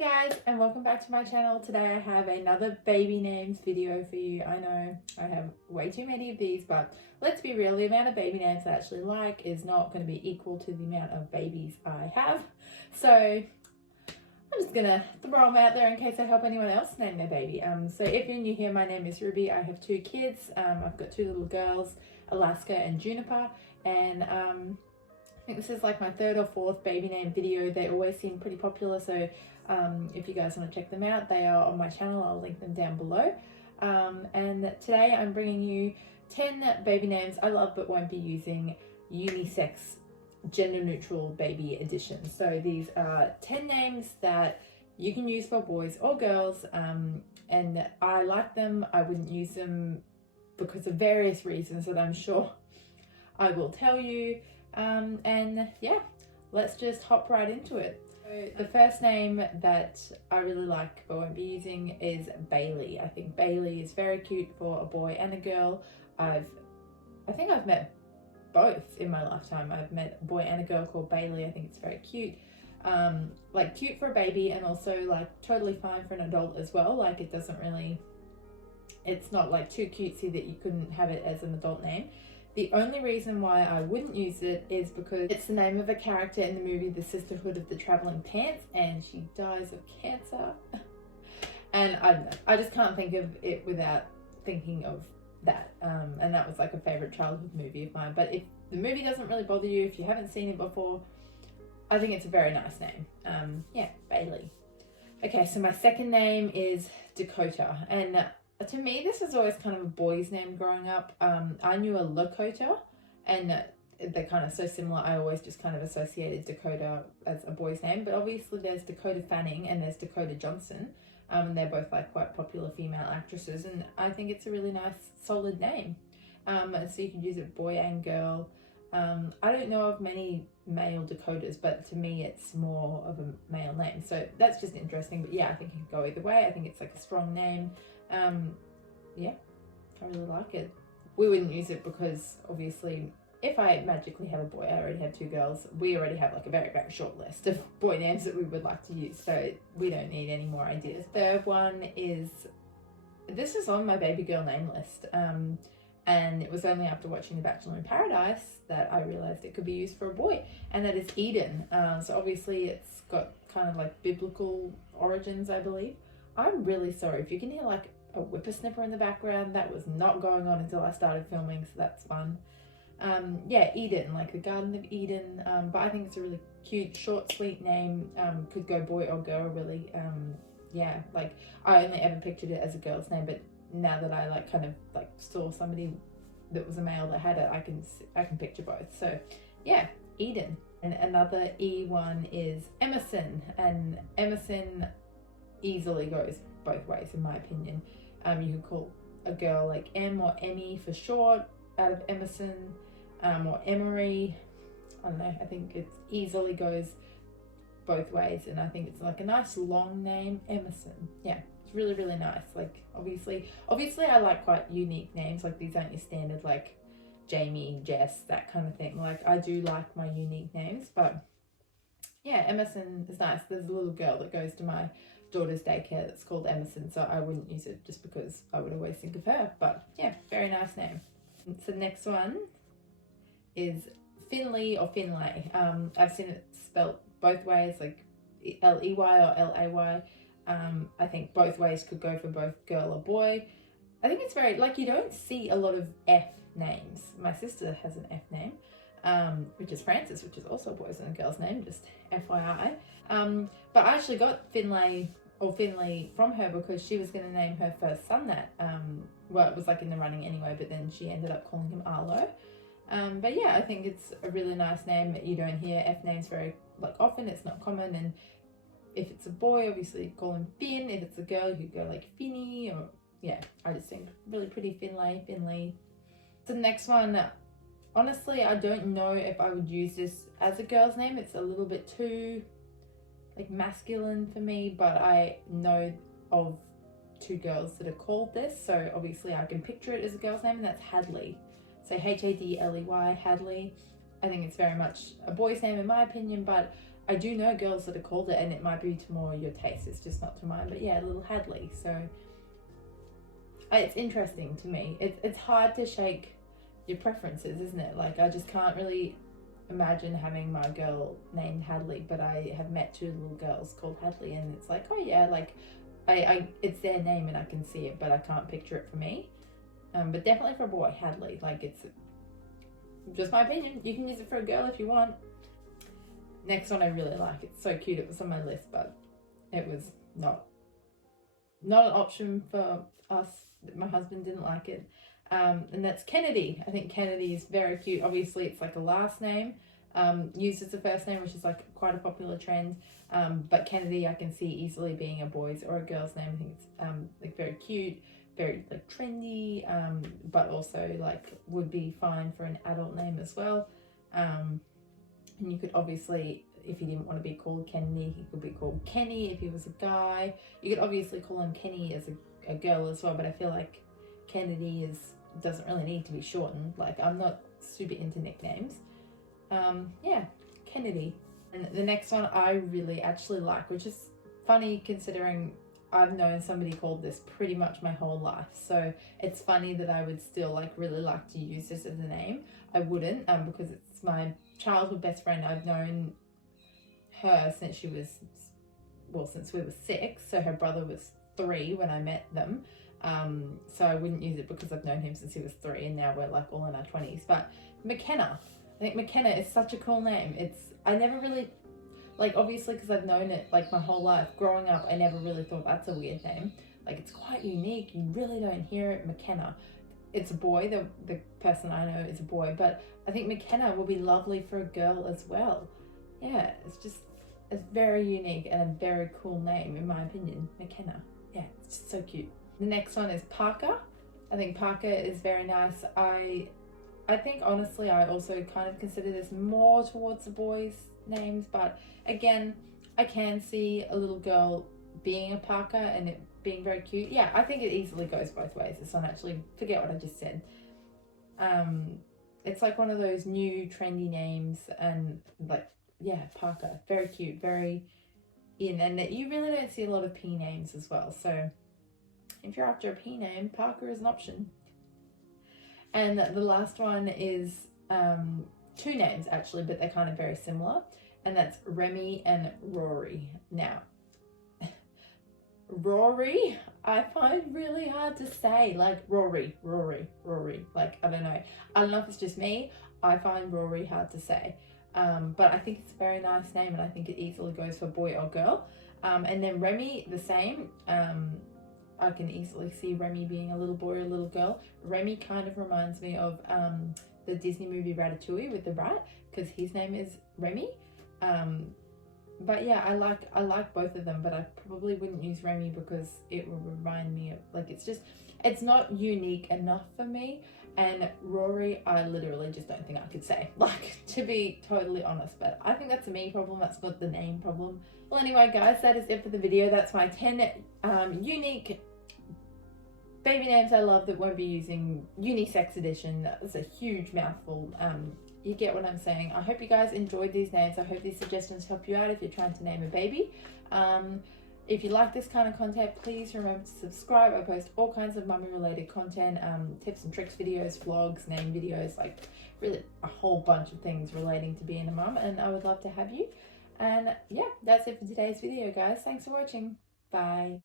Hey guys, and welcome back to my channel. Today I have another baby names video for you. I know I have way too many of these, but let's be real, the amount of baby names I actually like is not going to be equal to the amount of babies I have. So I'm just gonna throw them out there in case I help anyone else name their baby. So if you're new here, my name is Ruby. I have two kids. I've got two little girls, Alaska and Juniper, and I think this is like my third or fourth baby name video. They always seem pretty popular, so if you guys want to check them out, they are on my channel. I'll link them down below. And today I'm bringing you 10 baby names I love but won't be using, unisex, gender neutral baby edition. So these are 10 names that you can use for boys or girls, and I like them. I wouldn't use them because of various reasons that I'm sure I will tell you. And yeah, let's just hop right into it. So the first name that I really like but won't be using is Bailey. I think Bailey is very cute for a boy and a girl. I think I've met both in my lifetime. I've met a boy and a girl called Bailey. I think it's very cute. Like cute for a baby and also like totally fine for an adult as well. Like it doesn't really, it's not like too cutesy that you couldn't have it as an adult name. The only reason why I wouldn't use it is because it's the name of a character in the movie The Sisterhood of the Traveling Pants, and she dies of cancer. And I don't know, I just can't think of it without thinking of that. And that was like a favorite childhood movie of mine. But if the movie doesn't really bother you, if you haven't seen it before, I think it's a very nice name. Yeah, Bailey. Okay, so my second name is Dakota, and to me, this was always kind of a boy's name growing up. I knew a Lakota, and they're kind of so similar. I always just kind of associated Dakota as a boy's name, but obviously there's Dakota Fanning and there's Dakota Johnson. They're both like quite popular female actresses, and I think it's a really nice, solid name. So you can use it boy and girl. I don't know of many male Dakotas, but to me it's more of a male name. So that's just interesting, but yeah, I think it can go either way. I think it's like a strong name. Yeah, I really like it. We wouldn't use it because obviously if I magically have a boy, I already have two girls, we already have like a very, very short list of boy names that we would like to use, so we don't need any more ideas. Third one is, this is on my baby girl name list, and it was only after watching The Bachelor in Paradise that I realized it could be used for a boy, and that is Eden. So obviously it's got kind of like biblical origins, I believe. I'm really sorry if you can hear like a whippersnapper in the background. That was not going on until I started filming, so that's fun. Yeah, Eden, like the Garden of Eden. But I think it's a really cute, short, sweet name. Could go boy or girl, really. Yeah, like I only ever pictured it as a girl's name, but now that I like kind of like saw somebody that was a male that had it, I can picture both. So yeah, Eden. And another E one is Emerson, and Emerson easily goes both ways in my opinion. You could call a girl like M or Emmy for short out of Emerson, or Emery. I don't know, I think it easily goes both ways, and I think it's like a nice long name, Emerson. Yeah, it's really, really nice. Like obviously I like quite unique names. Like these aren't your standard like Jamie, Jess, that kind of thing. Like I do like my unique names, but yeah, Emerson is nice. There's a little girl that goes to my daughter's daycare that's called Emerson, so I wouldn't use it just because I would always think of her. But yeah, very nice name. So the next one is Finlay or Finlay. I've seen it spelt both ways, like L-E-Y or L-A-Y. I think both ways could go for both girl or boy. I think it's very, like, you don't see a lot of F names. My sister has an F name, which is Francis, which is also a boy's and a girl's name, just FYI. But I actually got Finlay from her because she was going to name her first son that. Well, it was like in the running anyway, but then she ended up calling him Arlo. But yeah, I think it's a really nice name. You don't hear F names very like often. It's not common. And if it's a boy, obviously call him Finn. If it's a girl, you go like Finny, or yeah, I just think really pretty. Finlay. So the next one, honestly, I don't know if I would use this as a girl's name. It's a little bit too like masculine for me, but I know of two girls that are called this, so obviously I can picture it as a girl's name, and that's Hadley. So Hadley, Hadley. I think it's very much a boy's name in my opinion, but I do know girls that are called it, and it might be to more your taste, it's just not to mine. But yeah, little Hadley. So it's interesting to me. It's hard to shake your preferences, isn't it? Like, I just can't really imagine having my girl named Hadley, but I have met 2 little girls called Hadley, and it's like, oh yeah, like I it's their name and I can see it, but I can't picture it for me. But definitely for a boy, Hadley. Like, it's just my opinion. You can use it for a girl if you want. Next one I really like. It's so cute. It was on my list, but it was not an option for us. My husband didn't like it. And that's Kennedy. I think Kennedy is very cute. Obviously, it's like a last name used as a first name, which is like quite a popular trend. But Kennedy, I can see easily being a boy's or a girl's name. I think it's like very cute, very like trendy, but also like would be fine for an adult name as well. And you could obviously, if he didn't want to be called Kennedy, he could be called Kenny if he was a guy. You could obviously call him Kenny as a girl as well, but I feel like Kennedy doesn't really need to be shortened. Like, I'm not super into nicknames. Yeah, Kennedy. And the next one I really actually like, which is funny considering I've known somebody called this pretty much my whole life. So it's funny that I would still like really like to use this as a name. I wouldn't, because it's my childhood best friend. I've known her since she was, well, since we were 6. So her brother was 3 when I met them. So I wouldn't use it because I've known him since he was 3, and now we're like all in our 20s. But McKenna, I think McKenna is such a cool name. I never really, like, obviously because I've known it like my whole life. Growing up, I never really thought that's a weird name. Like, it's quite unique. You really don't hear it. McKenna. It's a boy. The person I know is a boy, but I think McKenna will be lovely for a girl as well. Yeah, it's very unique and a very cool name in my opinion. McKenna. Yeah, it's just so cute. The next one is Parker. I think Parker is very nice. I think honestly I also kind of consider this more towards the boys' names, but again, I can see a little girl being a Parker and it being very cute. Yeah, I think it easily goes both ways. This one, actually, forget what I just said. It's like one of those new trendy names, and like, yeah, Parker, very cute, very in, and you really don't see a lot of P names as well. So if you're after a P name, Parker is an option. And the last one is 2 names actually, but they're kind of very similar, and that's Remy and Rory. Now, Rory, I find really hard to say. Like, Rory. Like, I don't know if it's just me. I find Rory hard to say. But I think it's a very nice name, and I think it easily goes for boy or girl. And then Remy, the same. I can easily see Remy being a little boy or a little girl. Remy kind of reminds me of the Disney movie Ratatouille with the rat, because his name is Remy. But yeah, I like both of them, but I probably wouldn't use Remy because it will remind me of, like, it's not unique enough for me. And Rory, I literally just don't think I could say, like, to be totally honest. But I think that's a me problem, that's not the name problem. Well, anyway, guys, that is it for the video. That's my 10 unique baby names I love that won't be using unisex edition. That's a huge mouthful. You get what I'm saying. I hope you guys enjoyed these names. I hope these suggestions help you out if you're trying to name a baby. If you like this kind of content, please remember to subscribe. I post all kinds of mummy related content, tips and tricks videos, vlogs, name videos, like really a whole bunch of things relating to being a mum, and I would love to have you. And yeah, that's it for today's video, guys. Thanks for watching. Bye.